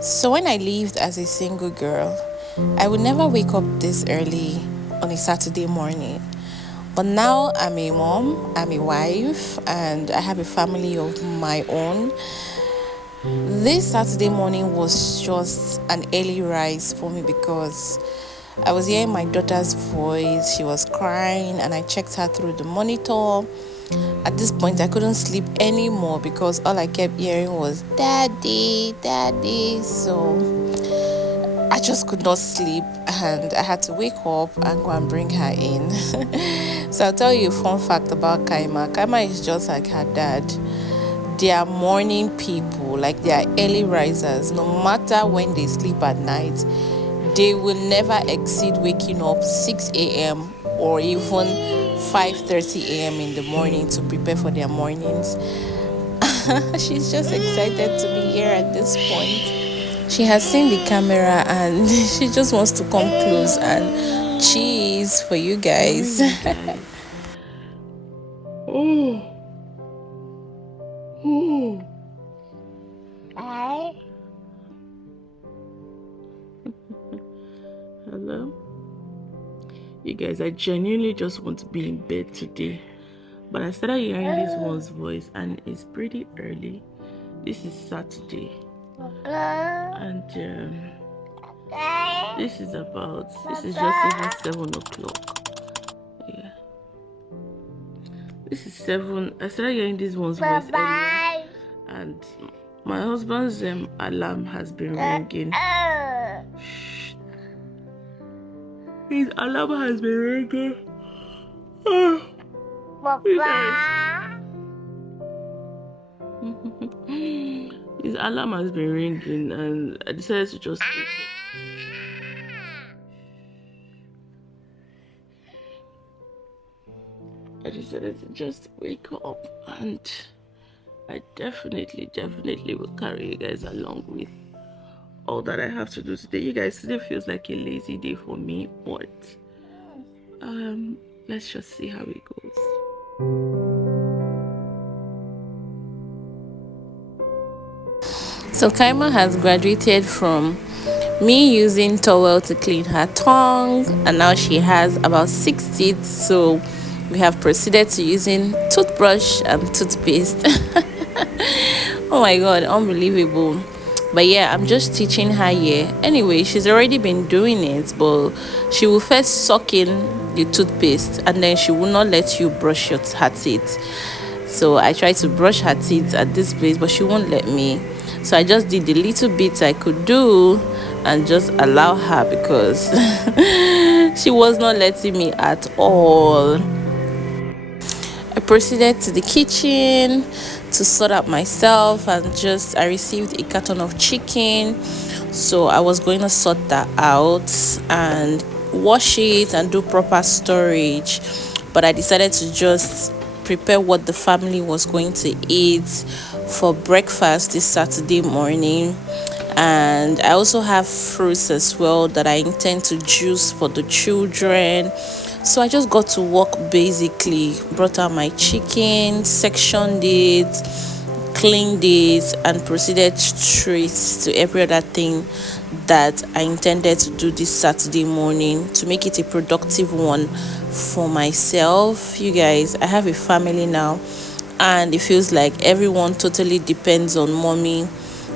So when I lived as a single girl, I would never wake up this early on a Saturday morning. But now I'm a mom, I'm a wife, and I have a family of my own. This Saturday morning was just an early rise for me because I was hearing my daughter's voice. She was crying, and I checked her through the monitor. At this point, I couldn't sleep anymore because all I kept hearing was "Daddy, Daddy." So I just could not sleep, and I had to wake up and go and bring her in. So I'll tell you a fun fact about Kaima. Kaima is just like her dad. They are morning people, like they are early risers. No matter when they sleep at night, they will never exceed waking up 6 a.m. or even 5:30 a.m. in the morning to prepare for their mornings. She's just excited to be here at this point. She has seen the camera and she just wants to come close and cheese for you guys. Hello? You guys, I genuinely just want to be in bed today. But I started hearing this one's voice and it's pretty early. This is Saturday. And this is just even 7 o'clock. Yeah. This is 7. I started hearing this one's voice earlier. And my husband's alarm has been ringing. His alarm has been ringing. His alarm has been ringing, and I decided to just wake up. I decided to just wake up, and I definitely will carry you guys along with all that I have to do today. You guys, today feels like a lazy day for me, but let's just see how it goes. So Kaima has graduated from me using towel to clean her tongue, and now she has about 6 teeth, so we have proceeded to using toothbrush and toothpaste. Oh my god, unbelievable. But yeah, I'm just teaching her here. Anyway, she's already been doing it, but she will first suck in the toothpaste and then she will not let you brush her teeth. So I tried to brush her teeth at this place, but she won't let me. So I just did the little bits I could do and just allow her because she was not letting me at all. I proceeded to the kitchen to sort out myself, and I received a carton of chicken, so I was going to sort that out and wash it and do proper storage. But I decided to just prepare what the family was going to eat for breakfast this Saturday morning. And I also have fruits as well that I intend to juice for the children. So I just got to work, basically brought out my chicken, sectioned it, cleaned it, and proceeded straight to every other thing that I intended to do this Saturday morning to make it a productive one for myself. You guys, I have a family now, and it feels like everyone totally depends on mommy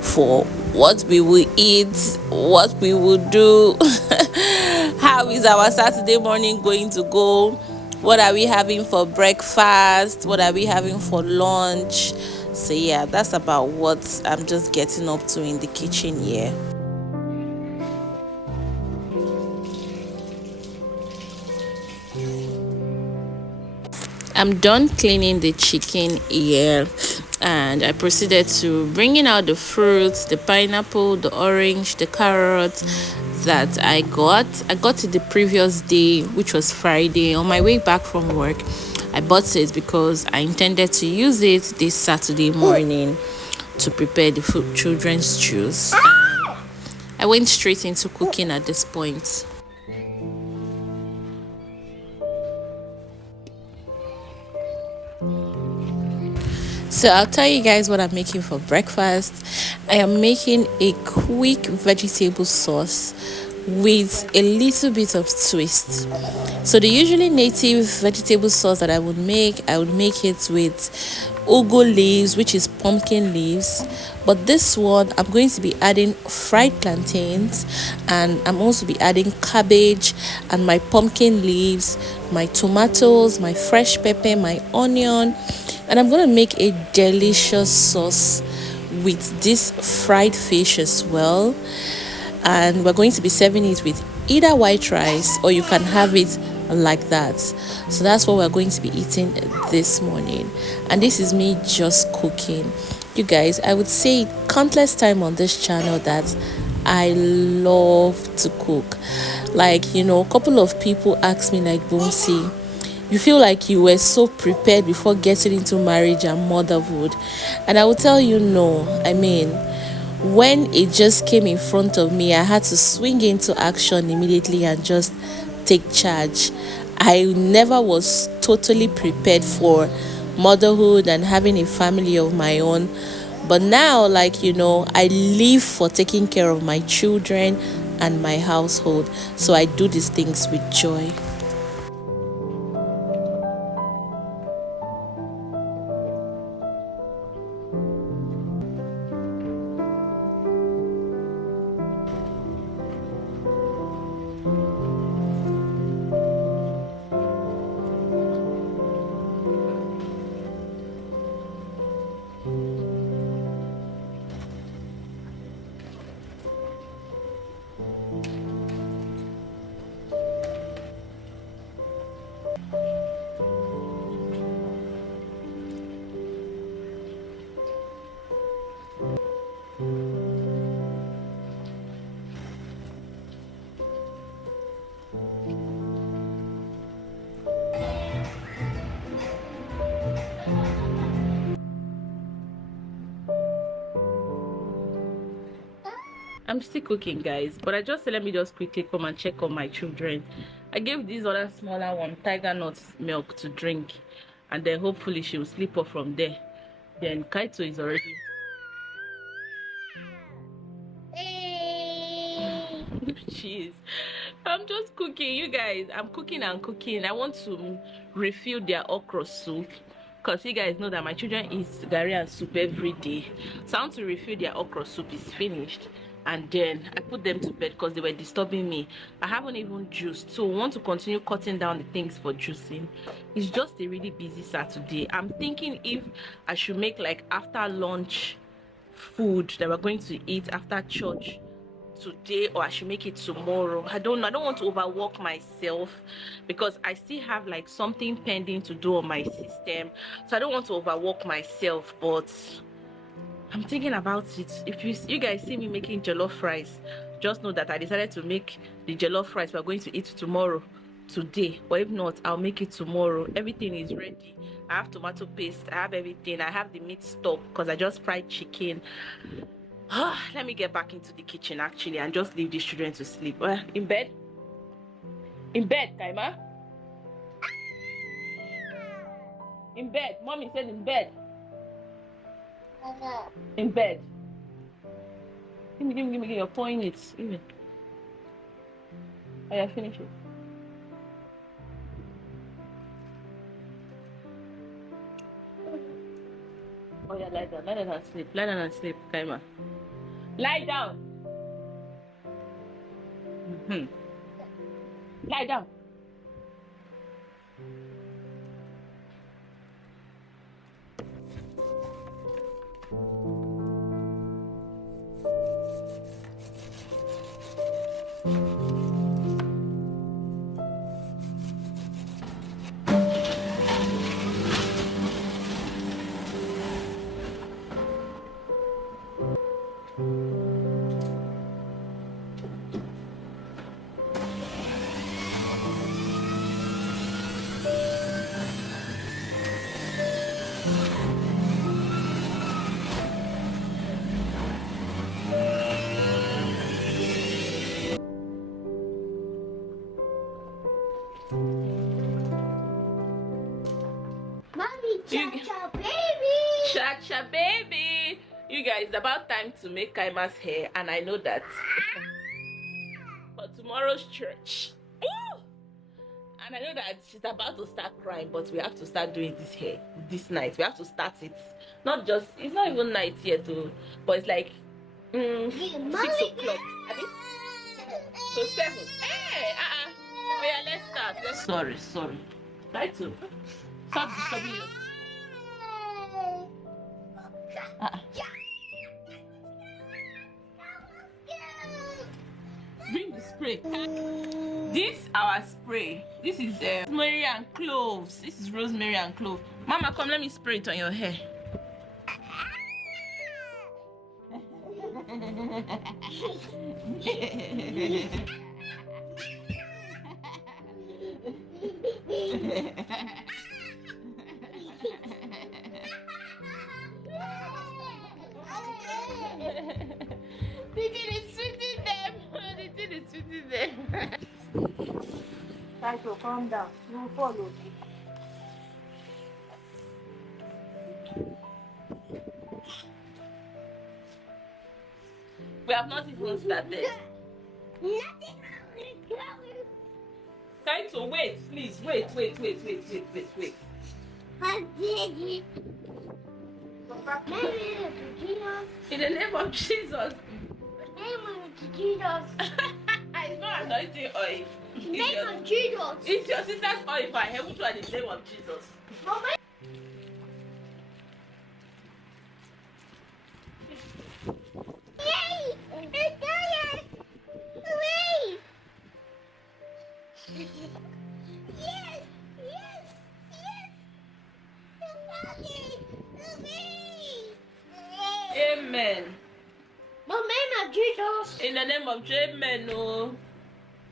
for what we will eat, what we will do. How is our Saturday morning going to go? What are we having for breakfast? What are we having for lunch? So yeah, that's about what I'm just getting up to in the kitchen here. I'm done cleaning the chicken here, and I proceeded to bringing out the fruits, the pineapple, the orange, the carrots that I got it the previous day, which was Friday. On my way back from work, I bought it because I intended to use it this Saturday morning to prepare the children's juice. I went straight into cooking at this point. So I'll tell you guys what I'm making for breakfast. I am making a quick vegetable sauce with a little bit of twist. So the usually native vegetable sauce that I would make it with ugu leaves, which is pumpkin leaves. But this one, I'm going to be adding fried plantains, and I'm also be adding cabbage and my pumpkin leaves, my tomatoes, my fresh pepper, my onion, and I'm going to make a delicious sauce with this fried fish as well. And we're going to be serving it with either white rice, or you can have it like that. So that's what we're going to be eating this morning, and this is me just cooking. You guys, I would say countless time on this channel that I love to cook. Like, you know, a couple of people ask me like, Bomsy, you feel like you were so prepared before getting into marriage and motherhood? And I will tell you, no. I mean, when it just came in front of me, I had to swing into action immediately and just take charge. I never was totally prepared for motherhood and having a family of my own. But now, like, you know, I live for taking care of my children and my household. So I do these things with joy. I'm still cooking, guys, but I just said let me just quickly come and check on my children. I gave this other smaller one tiger nuts milk to drink, and then hopefully she will sleep off from there. Then Kaito is already jeez, I'm just cooking, you guys. I'm cooking and cooking. I want to refill their okra soup, because you guys know that my children eat gari and soup every day. So I want to refill their okra soup. Is finished, and then I put them to bed because they were disturbing me. I haven't even juiced, so we want to continue cutting down the things for juicing. It's just a really busy Saturday. I'm thinking if I should make like after lunch food that we're going to eat after church today, or I should make it tomorrow. I don't know. I don't want to overwork myself because I still have like something pending to do on my system, so I don't want to overwork myself. But I'm thinking about it. If you guys see me making jollof rice, just know that I decided to make the jollof rice we're going to eat tomorrow today, or if not, I'll make it tomorrow. Everything is ready. I have tomato paste, I have everything, I have the meat stock because I just fried chicken. Let me get back into the kitchen actually and just leave these children to sleep. In bed? In bed, Kaima? In bed. Mommy said in bed. In bed. Give me. You're pouring it. Give me. Oh, yeah, finish it. Oh, yeah, lie down. Lie down and sleep. Lie down and sleep, Kaima. Lie down. Lie down. Cha-cha baby! Cha-cha baby! You guys, it's about time to make Kaima's hair, and I know that for tomorrow's church. Ooh! And I know that she's about to start crying, but we have to start doing this hair this night. We have to start it. Not just, it's not even night yet, though, but it's like 6 o'clock. So 7. Hey! Oh yeah, let's start. Sorry. Try to stop disturbing you. Bring the spray. This our spray. This is rosemary and cloves. This is rosemary and cloves. Mama, come, let me spray it on your hair. It's sweeting them. Try to calm down. You follow. We have not even started. Nothing. Try to wait, please. Wait. I did it. In the name of Jesus. Jesus. It's not anointing oil. Name of Jesus. It's your sister's oil for heaven to in the name of Jesus. Mama. Yay! It's tired. Hooray! Yes! Amen. Mama, Jesus. In the name of Jesus. Amen. Oh.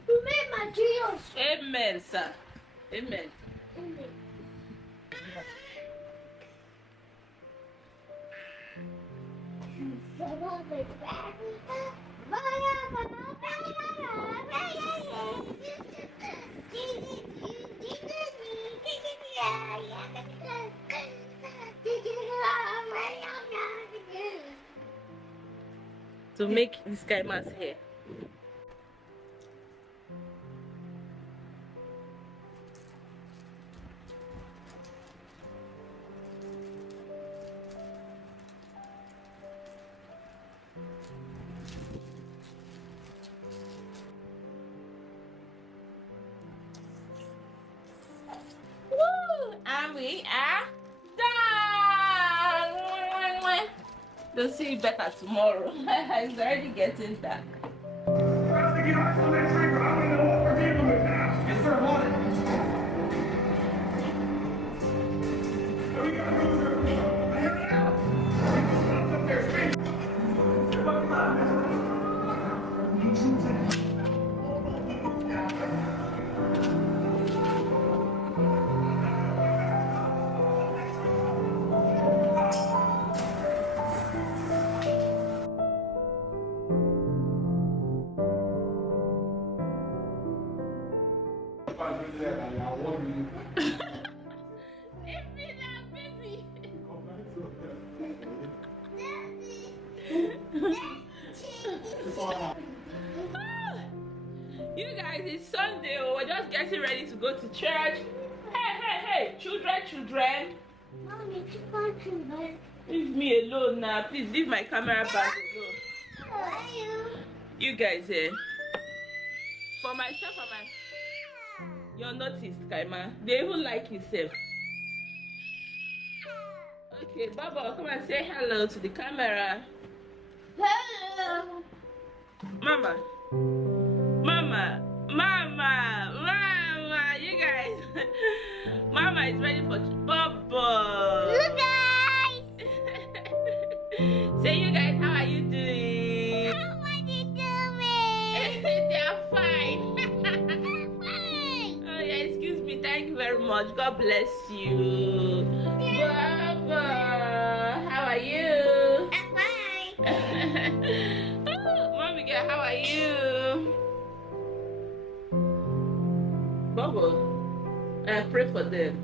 Remember Jesus. Amen, sir. Amen. To make this guy man's hair. Woo! And we are done. They'll see you better tomorrow. It's already getting dark. Well, the guys on that trigger, I want to know what we're dealing with now. Yes, sir, what? We got to move her. Hurry out. Stop up there, screaming. You guys, it's Sunday. We're just getting ready to go to church. Hey, children. Mommy, you can't do that. Leave me alone now. Please leave my camera back alone. Why you? You guys here. For myself and my... You're noticed, Kaima. They even like yourself. Okay, Baba, come and say hello to the camera. Hello. Mama, you guys. Mama is ready for Bubble. You guys. Say, you guys, how are you doing? How are you doing? They are fine. I'm fine. Oh yeah, excuse me. Thank you very much. God bless you. Bubble, how are you? I'm fine. Mommy girl, how are you? Bubble, pray for them.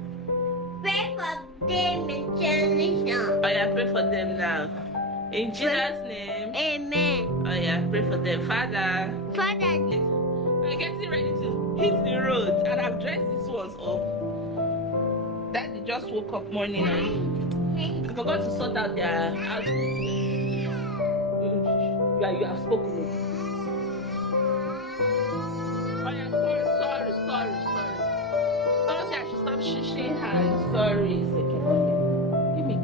Pray for Oh yeah, pray for them now. In Jesus' name. Amen. Oh yeah, pray for them. Father. Father. I'm getting ready to hit the road and I've dressed these ones up. Daddy just woke up morning and I forgot to sort out their outfit. You have spoken. Oh yeah, sorry. Someone said I should stop shushing hands. Sorry. Give me.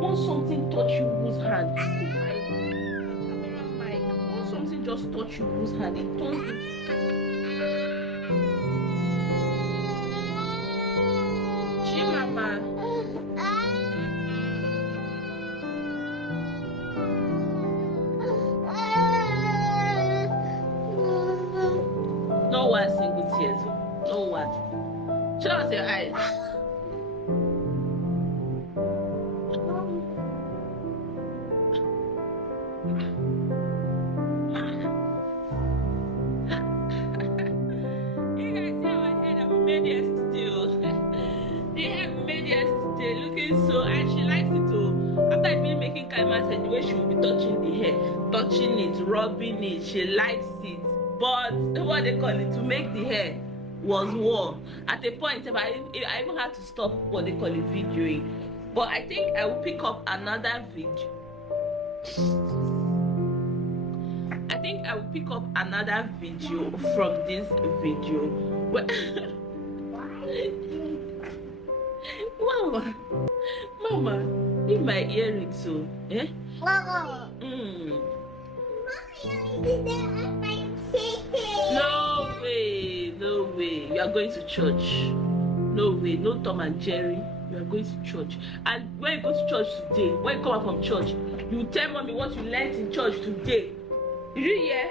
Once something touch you whose hand, camera mic. Once something just touch you whose hand, it turns into Chimama. No one single tears. No one. Show us your eyes. You guys see my head I've made yesterday. The hair made yesterday looking so, and she likes it too. After I finish making Kaima's head, the way she will be touching the hair, touching it, rubbing it, she likes it. But what they call it, to make the hair was war. At a point, I even had to stop what they call it videoing. But I think I will pick up another video. I think I will pick up another video from this video. Mama, leave my earrings so, eh? No way. You are going to church. No way. No Tom and Jerry. You are going to church. And when you go to church today, when you come out from church, you tell mommy what you learned in church today. Did you hear?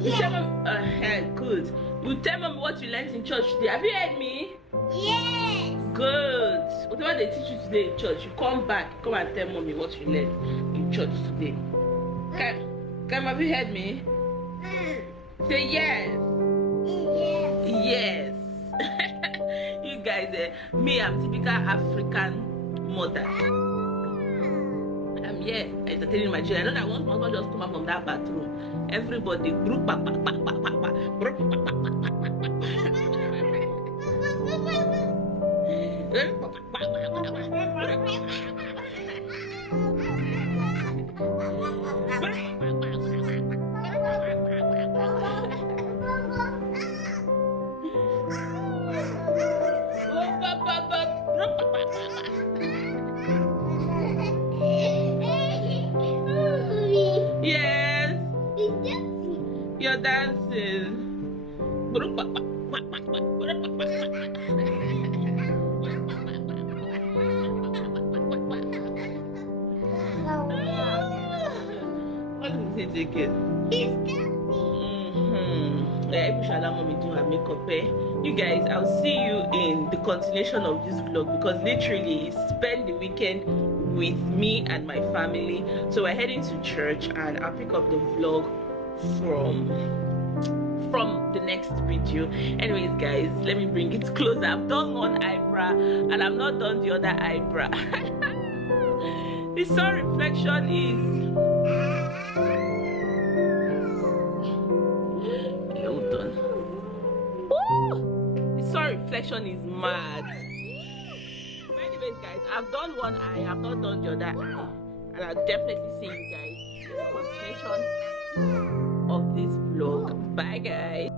You tell mommy, good. You tell mommy what you learned in church today. Have you heard me? Yes. Good. Whatever they teach you today in church, you come back, come and tell mommy what you learned in church today. Come, have you heard me? Say yes. Yes. You guys, me, I'm typical African mother. I'm here entertaining my children. I know that once my husband just come out from that bathroom, everybody group back. Yes, you're dancing. What is it again? Yeah, I wish I allow mommy do her makeup. You guys, I'll see you in the continuation of this vlog, because literally it's spend the weekend with me and my family. So we're heading to church and I'll pick up the vlog from the next video. Anyways guys, let me bring it closer. I've done one eyebrow and I've not done the other eyebrow. The sun reflection is hold on. Woo! The sun reflection is mad. Anyways guys, I've done one eye, I've not done the other eye, and I'll definitely see you guys in the continuation of this vlog. Bye guys.